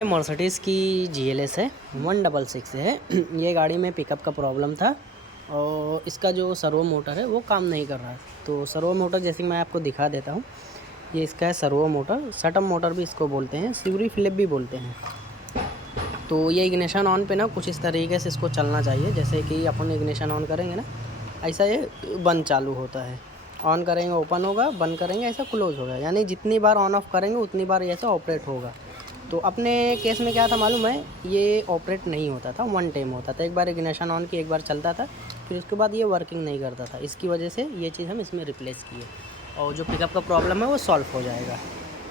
Mercedes की GLS है 166 है। ये गाड़ी में पिकअप का प्रॉब्लम था और इसका जो सर्वो मोटर है वो काम नहीं कर रहा है। तो सर्वो मोटर जैसे मैं आपको दिखा देता हूँ। ये इसका है सर्वो मोटर, शटअप मोटर भी इसको बोलते हैं, सिवरी फ्लिप भी बोलते हैं। तो ये इग्निशन ऑन पे ना कुछ इस तरीके से इसको चलना चाहिए, जैसे कि अपन इग्निशन ऑन करेंगे ना ऐसा ये बंद चालू होता है। ऑन करेंगे ओपन होगा, बंद करेंगे ऐसा क्लोज़ होगा, यानी जितनी बार ऑन ऑफ करेंगे उतनी बार ऐसा ऑपरेट होगा। तो अपने केस में क्या था मालूम है, ये ऑपरेट नहीं होता था, वन टाइम होता था। एक बार इग्निशन ऑन की, एक बार चलता था, फिर उसके बाद ये वर्किंग नहीं करता था। इसकी वजह से ये चीज़ हम इसमें रिप्लेस किए और जो पिकअप का प्रॉब्लम है वो सॉल्व हो जाएगा।